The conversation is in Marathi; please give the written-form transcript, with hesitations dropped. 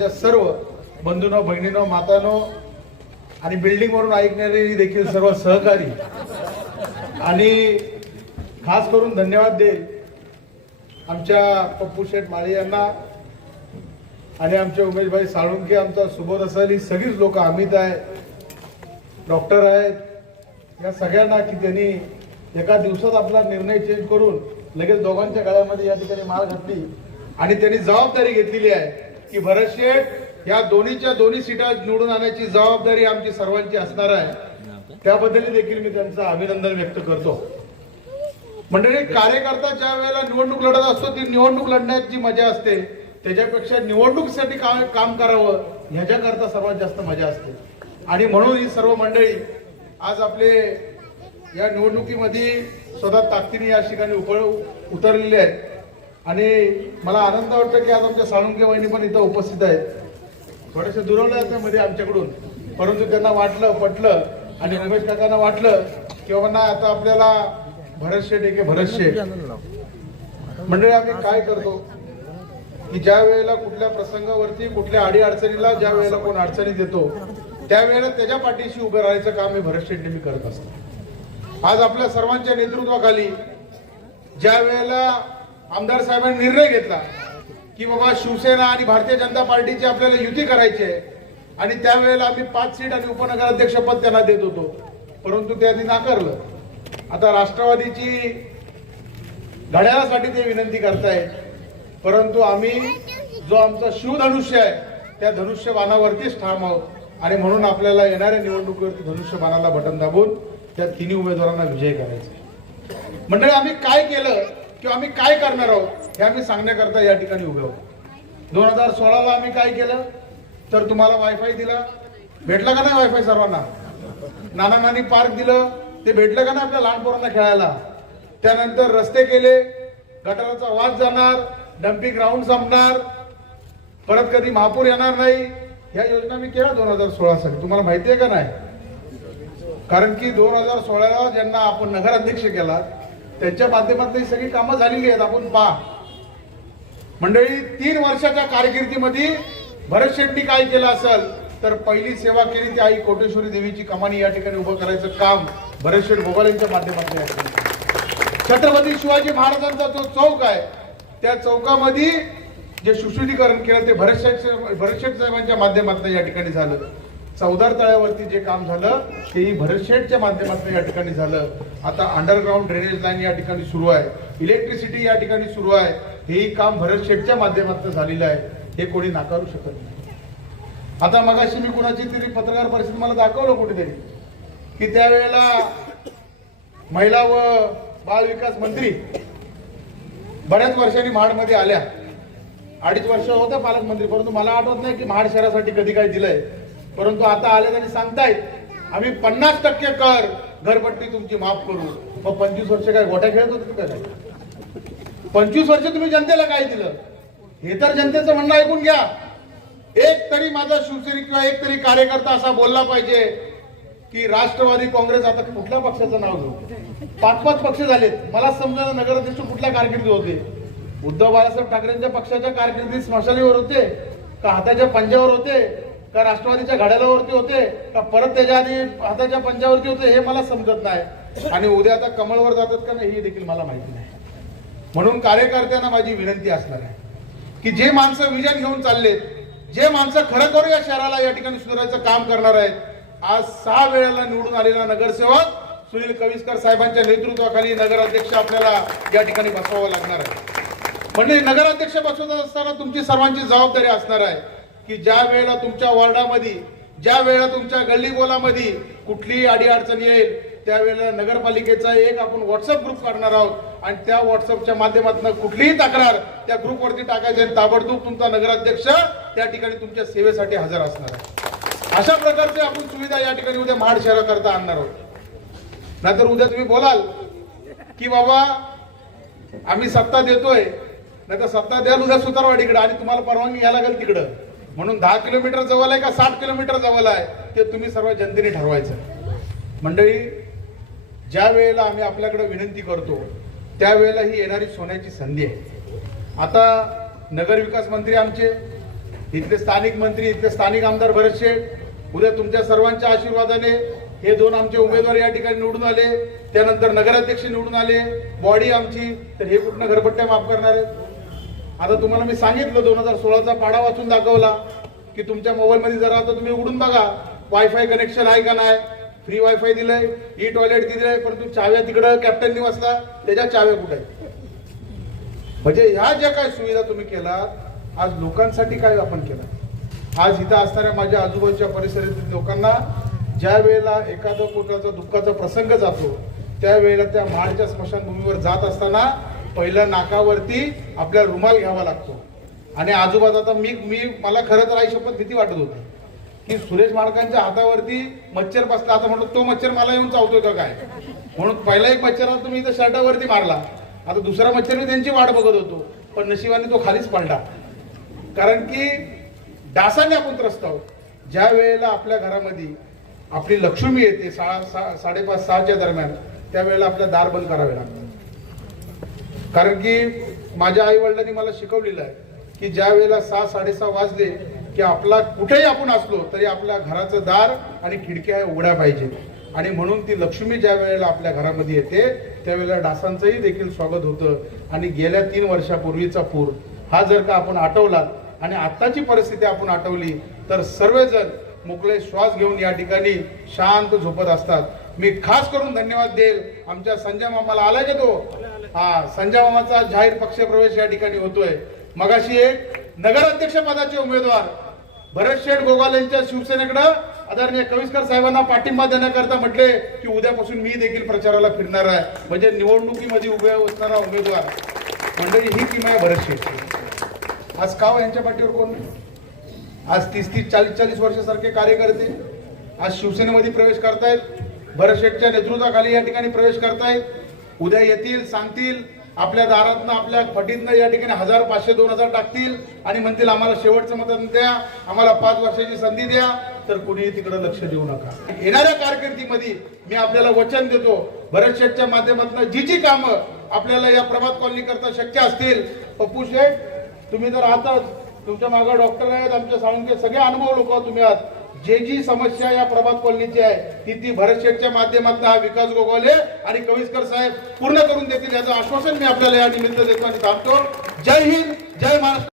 माझ्या सर्व बंधूंनो, बहिणींनो, मातांनो आणि बिल्डिंग वरून ऐकणारे देखील सर्व सहकारी, आणि खास करून धन्यवाद देईल आमच्या पप्पू शेठ माळी यांना आणि आमचे उमेशभाई साळुंके, आमचा सुबोध असेल, ही सगळीच लोक, अमित आहे, डॉक्टर आहेत, या सगळ्यांना की त्यांनी एका दिवसात आपला निर्णय चेंज करून लगेच दोघांच्या गळ्यामध्ये या ठिकाणी माळ घातली आणि त्यांनी जबाबदारी घेतलेली आहे की भरत शेठ या दोन्ही सीटा निवडून आणण्याची जबाबदारी आमची सर्वांची असणार आहे. त्याबद्दल देखील मी त्यांचं अभिनंदन व्यक्त करतो. मंडळी, कार्यकर्ता ज्या वेळेला निवडणूक लढत असतो ती निवडणूक लढण्याची मजा असते, त्याच्यापेक्षा निवडणुकीसाठी काम करावं ह्याच्याकरता सर्वात जास्त मजा असते. आणि म्हणून ही सर्व मंडळी आज आपले या निवडणुकीमध्ये स्वतः ताकदीने या ठिकाणी उतरलेले आहेत. आणि मला आनंद वाटतो की आज आमच्या साळुंके वहिनी पण इथं उपस्थित आहेत. थोडेसे दुरावले त्यामध्ये आमच्याकडून, परंतु त्यांना वाटलं, पटलं आणि रमेश काकांना वाटलं की बाबा ना आता आपल्याला भरत शेठ एक भरत शेठ. मंडळी, आम्ही काय करतो की ज्या वेळेला कुठल्या प्रसंगावरती, कुठल्या अडी अडचणीला ज्या वेळेला कोण अडचणी देतो त्यावेळेला त्याच्या पाठीशी उभं राहायचं काम हे भरत शेठ नेहमी करत असतो. आज आपल्या सर्वांच्या नेतृत्वाखाली ज्या वेळेला आमदार साहेबांनी निर्णय घेतला की बाबा शिवसेना आणि भारतीय जनता पार्टीची आपल्याला युती करायची आहे आणि त्यावेळेला आम्ही 5 सीट आणि उपनगराध्यक्ष पद त्यांना देत होतो, परंतु त्यांनी नाकारलं. आता राष्ट्रवादीची घड्याळासाठी ते विनंती करतायत, परंतु आम्ही जो आमचा शिवधनुष्य आहे त्या धनुष्यबाणावरतीच ठाम आहोत आणि म्हणून आपल्याला येणाऱ्या निवडणुकीवरती धनुष्यबाणाला बटन दाबून त्या तिन्ही उमेदवारांना विजय करायचा. मंडळी, आम्ही काय केलं किंवा आम्ही काय करणार आहोत हे आम्ही सांगण्याकरता या ठिकाणी उभे आहोत. 2016ला आम्ही काय केलं तर तुम्हाला वायफाय दिला, भेटला का नाही वायफाय सर्वांना? नाना नानी पार्क दिलं, ते भेटलं का नाही आपल्या लहान पोरांना खेळायला? त्यानंतर रस्ते केले, गटाराचा वास जाणार, डम्पिंग ग्राउंड संपणार, परत कधी महापूर येणार नाही, ह्या योजना मी केल्या 2016 साठी. तुम्हाला माहिती आहे का नाही? कारण की 2016ला ज्यांना आपण नगराध्यक्ष केला त्यांच्या माध्यमातून सगळी कामं झालेली आहेत. आपण पहा मंडळी, 3 वर्षाच्या कारकिर्दीमध्ये भरत शेट्टी काय केलं असेल तर पहिली सेवा केली ती आई कोटेश्वरी देवीची कमानी या ठिकाणी उभं करायचं काम भरत शेठ भोगाल यांच्या माध्यमातून. छत्रपती शिवाजी महाराजांचा जो चौक आहे त्या चौकामध्ये जे सुशोभीकरण केलं ते भरत शेठ साहेबांच्या माध्यमातून या ठिकाणी झालं. चौदार तळ्यावरती जे काम झालं तेही भरत शेठच्या माध्यमातून या ठिकाणी झालं. आता अंडरग्राऊंड ड्रेनेज लाईन या ठिकाणी सुरू आहे, इलेक्ट्रिसिटी या ठिकाणी सुरू आहे, हेही काम भरत शेठच्या माध्यमातून झालेलं आहे, हे कोणी नाकारू शकत नाही. आता मगाशी मी कुणाची तरी पत्रकार परिषद मला दाखवलं कुठेतरी की त्यावेळेला महिला व बाल विकास मंत्री बऱ्याच वर्षांनी महाडमध्ये आल्या, 2.5 वर्ष होत्या पालकमंत्री, परंतु मला आठवत नाही की महाड शहरासाठी कधी काय दिलंय. परंतु आता आले त्यांनी सांगतायत आम्ही 50% कर घरपट्टी तुमची माफ करू. मग 25 वर्ष काय गोट्या खेळत होते का? 25 वर्ष तुम्ही जनतेला काय दिलं हे तर जनतेचं म्हणणं ऐकून घ्या. एक तरी माझा शिवसैनिक किंवा एक तरी कार्यकर्ता असा बोलला पाहिजे की राष्ट्रवादी काँग्रेस, आता कुठल्या पक्षाचं नाव घेऊ, 5 पक्ष झालेत. मला समजा नगराध्यक्ष कुठल्या कारकिर्दीत होते? उद्धव बाळासाहेब ठाकरेंच्या पक्षाच्या कारकिर्दीत स्मशालीवर होते का हाताच्या पंजावर होते का राष्ट्रवादीच्या घड्याळावरती होते का परत त्याच्या आधी हाताच्या पंजावरती होते हे मला समजत नाही. आणि उद्या आता कमळवर जातात का नाही हे देखील मला माहिती नाही. म्हणून कार्यकर्त्यांना माझी विनंती असणार आहे की जे माणसं विजन घेऊन चाललेत, जे माणसं खरं या शहराला या ठिकाणी सुधारायचं काम करणार आहेत, आज 6 वेळेला निवडून आलेला नगरसेवक सुनील कविस्कर साहेबांच्या नेतृत्वाखाली नगराध्यक्ष आपल्याला या ठिकाणी बसवावं लागणार आहे. म्हणजे नगराध्यक्ष बसवत असताना तुमची सर्वांची जबाबदारी असणार आहे की ज्या वेळेला तुमच्या वॉर्डामध्ये, ज्या वेळेला तुमच्या गल्लीबोलामध्ये कुठलीही अडी अडचणी येईल त्यावेळेला नगरपालिकेचा एक आपण व्हॉट्सअप ग्रुप करणार आहोत आणि त्या व्हॉट्सअपच्या माध्यमातून कुठलीही तक्रार त्या ग्रुपवरती टाकायची आणि ताबडतोब तुमचा नगराध्यक्ष त्या ठिकाणी तुमच्या सेवेसाठी हजर असणार आहे. अशा प्रकारचे आपण सुविधा या ठिकाणी उद्या महाड शहराकरता आणणार आहोत. नाहीतर उद्या तुम्ही बोलाल की बाबा आम्ही सत्ता देतोय, नाहीतर सत्ता द्याल उद्या सुतारवाडीकडे आणि तुम्हाला परवानगी घ्यायला लागेल तिकडं, म्हणून 10 किलोमीटर जवळ आहे का 60 किलोमीटर जवळ आहे ते तुम्ही सर्व जनतेने ठरवायचं. मंडळी, ज्या वेळेला आम्ही आपल्याकडे विनंती करतो त्यावेळेला ही येणारी सोन्याची संधी आहे. आता नगरविकास मंत्री आमचे इथले स्थानिक मंत्री, इथले स्थानिक आमदार भरत शेठ, उद्या तुमच्या सर्वांच्या आशीर्वादाने हे दोन आमचे उमेदवार या ठिकाणी निवडून आले, त्यानंतर नगराध्यक्ष निवडून आले, बॉडी आमची, तर हे कुठनं घरपट्ट्या माफ करणार आहेत? आता तुम्हाला मी सांगितलं 2016चा पाढा वाचून दाखवला की तुमच्या मोबाईलमध्ये जरा आता तुम्ही उघडून बघा, वायफाय कनेक्शन आहे का नाही, फ्री वायफाय दिलंय, ई टॉयलेट दिलंय, परंतु चाव्या तिकडं कॅप्टन निवासला, त्याच्या चाव्या कुठे आहेत? म्हणजे ह्या ज्या काही सुविधा तुम्ही केला, आज लोकांसाठी काय आपण केलं? आज इथं असणाऱ्या माझ्या आजूबाजूच्या परिसरातील लोकांना ज्या वेळेला एखादा कुठलाचा दुःखाचा प्रसंग जातो, त्यावेळेला त्या महाडच्या स्मशानभूमीवर जात असताना पहिल्या नाकावरती आपल्या रुमाल घ्यावा लागतो. आणि आजूबाजू आता मला खरं तर आई शपथ भीती वाटत होती की सुरेश माडकांच्या हातावरती मच्छर बसला, आता म्हणतो तो मच्छर मला येऊन चावतोय का काय, म्हणून पहिला एक मच्छर तुम्ही इथं शर्टावरती मारला, आता दुसरा मच्छर मी त्यांची वाट बघत होतो, पण नशिबाने तो खालीच पडला. कारण की डासाने आपण त्रस्त आहोत. ज्या वेळेला आपल्या घरामध्ये आपली लक्ष्मी येते 5:30-6च्या दरम्यान, त्यावेळेला आपल्या दार बंद करावे लागतात. कारण की माझ्या आई वडिलांनी मला शिकवलेलं आहे की ज्या वेळेला 6-6:30 वाजले की आपला कुठेही आपण असलो तरी आपल्या घराचं दार आणि खिडक्या उघड्या पाहिजे. आणि म्हणून ती लक्ष्मी ज्या वेळेला आपल्या घरामध्ये येते त्यावेळेला डासांचंही देखील स्वागत होतं. आणि गेल्या 3 वर्षापूर्वीचा पूर हा जर का आपण आठवला आणि आत्ताची परिस्थिती आपण आठवली तर सर्वजण मोकळे श्वास घेऊन या ठिकाणी शांत झोपत असतात. मी खास करून धन्यवाद देईल आमच्या संजय मामाला. आलाय का तो? संजय मामाचा जाहीर पक्ष प्रवेश या ठिकाणी होतोय. मगाशी एक नगराध्यक्ष पदाचे उमेदवार भरत शेठ गोगाल यांच्या शिवसेनेकडे आदरणीय कविस्कर साहेबांना पाठिंबा देण्याकरता म्हटले की उद्यापासून मी देखील प्रचाराला फिरणार आहे. म्हणजे निवडणुकीमध्ये उभे असणारा उमेदवार मंडळी ही टीम आहे भरत शेठ. आज का यांच्या पाठीवर कोण नाही? आज 30-30, 40-40 वर्षासारखे कार्यकर्ते आज शिवसेनेमध्ये प्रवेश करतायत, भरत शेठच्या नेतृत्वाखाली या ठिकाणी प्रवेश करतायत. उद्या येतील, सांगतील, आपल्या दारातनं आपल्या फटीतनं या ठिकाणी 1000, 500, 2000 टाकतील आणि म्हणतील आम्हाला शेवटचं मतदान द्या, आम्हाला 5 वर्षाची संधी द्या. तर कोणीही तिकडे लक्ष देऊ नका. येणाऱ्या कारकिर्दीमध्ये मी आपल्याला वचन देतो, भरत शेठच्या माध्यमातून जी जी कामं आपल्याला या प्रभात कॉलनी करता शक्य असतील, पप्पू शेठ तुम्ही जर आहातच, तुमच्या मागे डॉक्टर आहेत, आमच्या साळुंके सगळे अनुभव लोक तुम्ही आहात. जी समस्या या प्रभात कॉलनीची आहे ती भरत शेठच्या माध्यमातून हा विकास गोगावले आणि कविस्कर साहेब पूर्ण करून देतील याचं आश्वासन मी आपल्याला या निमित्त देतो आणि थांबतो. जय हिंद, जय महाराष्ट्र.